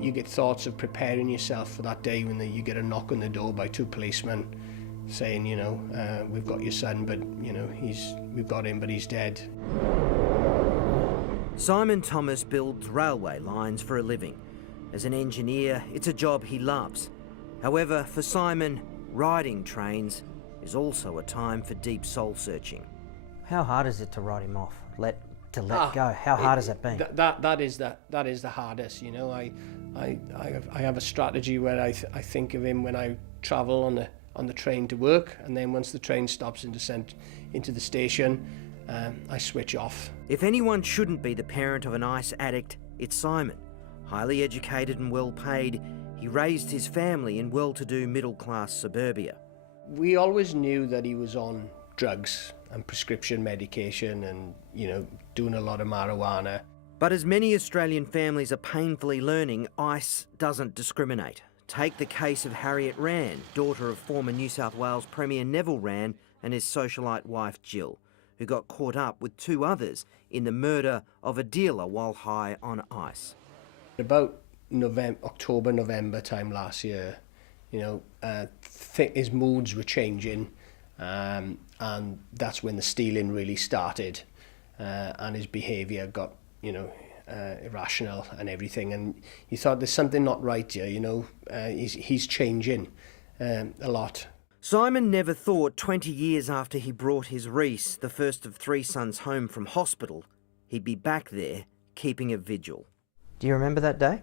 You get thoughts of preparing yourself for that day when you get a knock on the door by 2 policemen saying, you know, we've got your son, but, you know, we've got him, but he's dead. Simon Thomas builds railway lines for a living. As an engineer, it's a job he loves. However, for Simon, riding trains is also a time for deep soul searching. How hard is it to write him off, let go? How hard has that been? That is the hardest. You know, I have a strategy where I think of him when I travel on the train to work, and then once the train stops and descends into the station, I switch off. If anyone shouldn't be the parent of an ice addict, it's Simon. Highly educated and well paid, he raised his family in well-to-do middle-class suburbia. We always knew that he was on drugs and prescription medication and, you know, doing a lot of marijuana. But as many Australian families are painfully learning, ice doesn't discriminate. Take the case of Harriet Rann, daughter of former New South Wales Premier Neville Rann and his socialite wife Jill, who got caught up with 2 others in the murder of a dealer while high on ice. About October, November time last year, you know, his moods were changing, and that's when the stealing really started, and his behaviour got, you know, irrational and everything. And you thought there's something not right here, you know. He's changing a lot. Simon never thought 20 years after he brought his Reese, the first of 3 sons, home from hospital, he'd be back there keeping a vigil. Do you remember that day?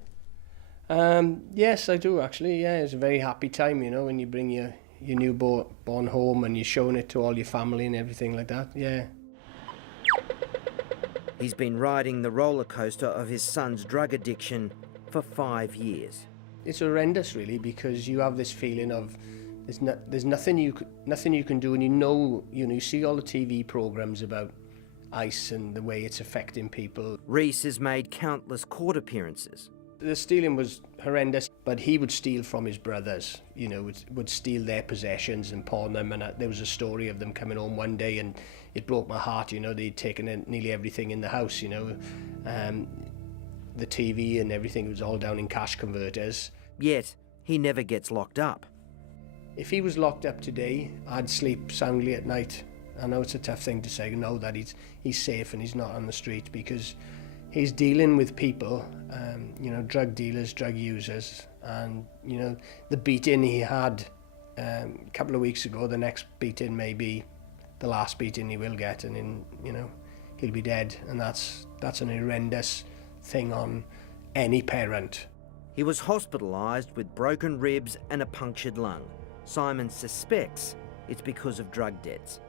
Yes, I do actually. Yeah, it's a very happy time, you know, when you bring your newborn home and you're showing it to all your family and everything like that. Yeah. He's been riding the roller coaster of his son's drug addiction for 5 years. It's horrendous, really, because you have this feeling of there's nothing you can do, and you see all the TV programs about ice and the way it's affecting people. Reese has made countless court appearances. The stealing was horrendous, but he would steal from his brothers, you know, would steal their possessions and pawn them. And there was a story of them coming home one day, and it broke my heart, you know. They'd taken in nearly everything in the house, you know. The TV and everything was all down in cash converters. Yet, he never gets locked up. If he was locked up today, I'd sleep soundly at night. I know it's a tough thing to say, know that he's safe and he's not on the street, because he's dealing with people, you know, drug dealers, drug users, and, you know, the beating he had a couple of weeks ago, the next beating may be the last beating he will get, and then, you know, he'll be dead, and that's an horrendous thing on any parent. He was hospitalised with broken ribs and a punctured lung. Simon suspects it's because of drug debts.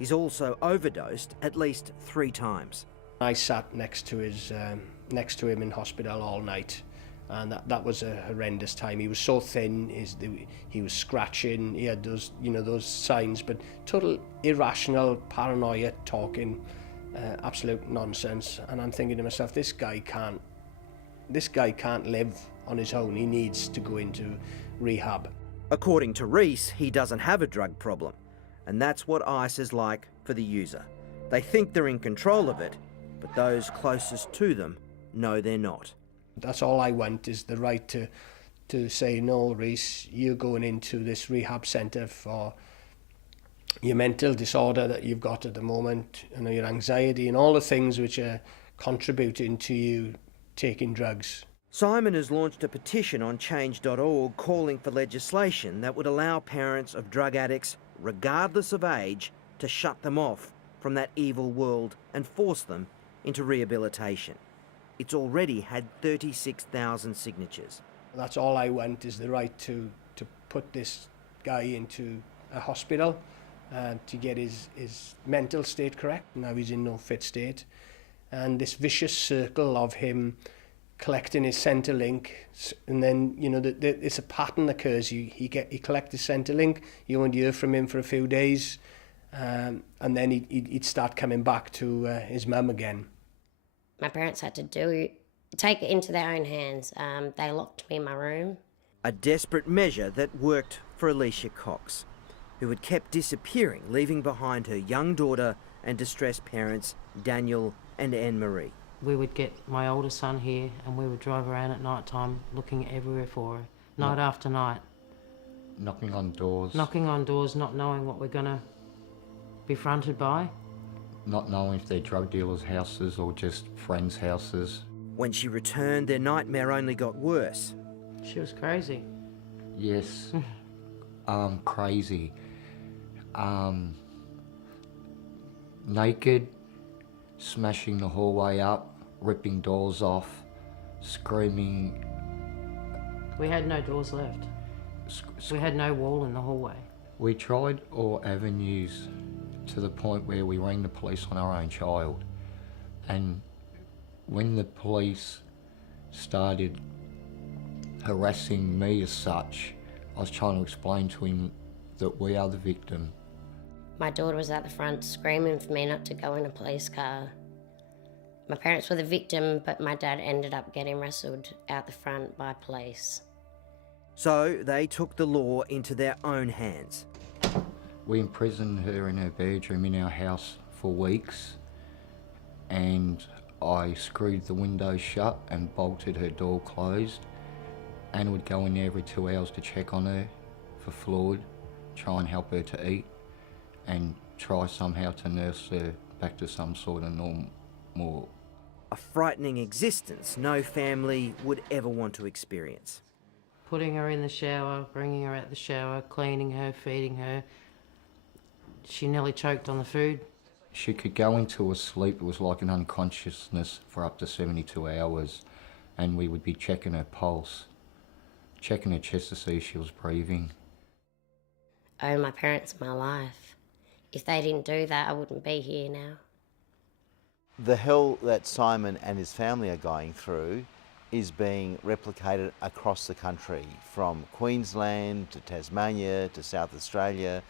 He's also overdosed at least 3 times. I sat next to him in hospital all night, and that was a horrendous time. He was so thin, he was scratching, he had those, you know, those signs, but total irrational paranoia talking, absolute nonsense. And I'm thinking to myself, this guy can't live on his own. He needs to go into rehab. According to Reese, he doesn't have a drug problem, and that's what ice is like for the user. They think they're in control of it, but those closest to them know they're not. That's all I want, is the right to say, no, Reese, you're going into this rehab centre for your mental disorder that you've got at the moment, you know, your anxiety and all the things which are contributing to you taking drugs. Simon has launched a petition on change.org calling for legislation that would allow parents of drug addicts, regardless of age, to shut them off from that evil world and force them into rehabilitation. It's already had 36,000 signatures. That's all I want, is the right to put this guy into a hospital to get his mental state correct. Now he's in no fit state. And this vicious circle of him collecting his Centrelink, and then, you know, it's a pattern occurs. He collect his Centrelink, you won't hear from him for a few days, and then he'd start coming back to his mum again. My parents had to take it into their own hands. They locked me in my room. A desperate measure that worked for Alicia Cox, who had kept disappearing, leaving behind her young daughter and distressed parents Daniel and Anne-Marie. we would get my older son here and we would drive around at night time looking everywhere for her, night after night. Knocking on doors. Knocking on doors, not knowing what we're going to be fronted by. Not knowing if they're drug dealers' houses or just friends' houses. When she returned, their nightmare only got worse. She was crazy. Yes. Crazy. Naked, smashing the hallway up, ripping doors off, screaming. We had no doors left. We had no wall in the hallway. We tried all avenues to the point where we rang the police on our own child. And when the police started harassing me as such, I was trying to explain to him that we are the victim. My daughter was at the front screaming for me not to go in a police car. My parents were the victim, but my dad ended up getting wrestled out the front by police. So they took the law into their own hands. We imprisoned her in her bedroom in our house for weeks, and I screwed the windows shut and bolted her door closed. Anna would go in there every 2 hours to check on her for fluid, try and help her to eat, and try somehow to nurse her back to some sort of normal. A frightening existence no family would ever want to experience. Putting her in the shower, bringing her out the shower, cleaning her, feeding her. She nearly choked on the food. She could go into a sleep, it was like an unconsciousness for up to 72 hours, and we would be checking her pulse, checking her chest to see if she was breathing. I owe my parents my life. If they didn't do that, I wouldn't be here now. The hell that Simon and his family are going through is being replicated across the country, from Queensland to Tasmania to South Australia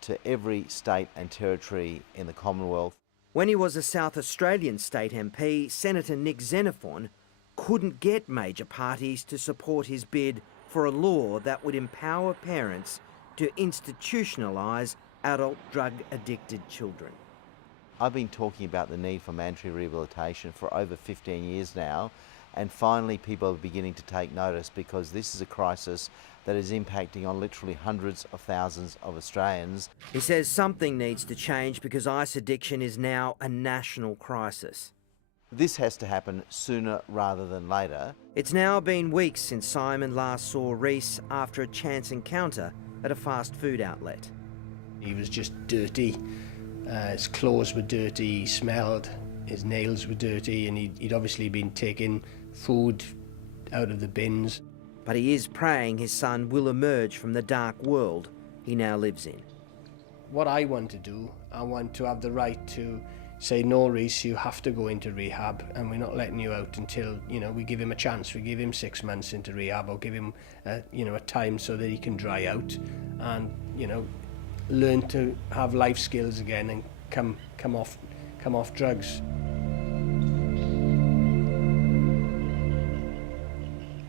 to every state and territory in the Commonwealth. When he was a South Australian state MP, Senator Nick Xenophon couldn't get major parties to support his bid for a law that would empower parents to institutionalise adult drug-addicted children. I've been talking about the need for mandatory rehabilitation for over 15 years now, and finally people are beginning to take notice, because this is a crisis that is impacting on literally hundreds of thousands of Australians. He says something needs to change because ice addiction is now a national crisis. This has to happen sooner rather than later. It's now been weeks since Simon last saw Reese after a chance encounter at a fast food outlet. He was just dirty. His clothes were dirty, he smelled, his nails were dirty, and he'd obviously been taking food out of the bins. But he is praying his son will emerge from the dark world he now lives in. What I want to do, I want to have the right to say, no, Reese, you have to go into rehab, and we're not letting you out until, we give him a chance. We give him 6 months into rehab, or give him, a time so that he can dry out and, learn to have life skills again and come off drugs.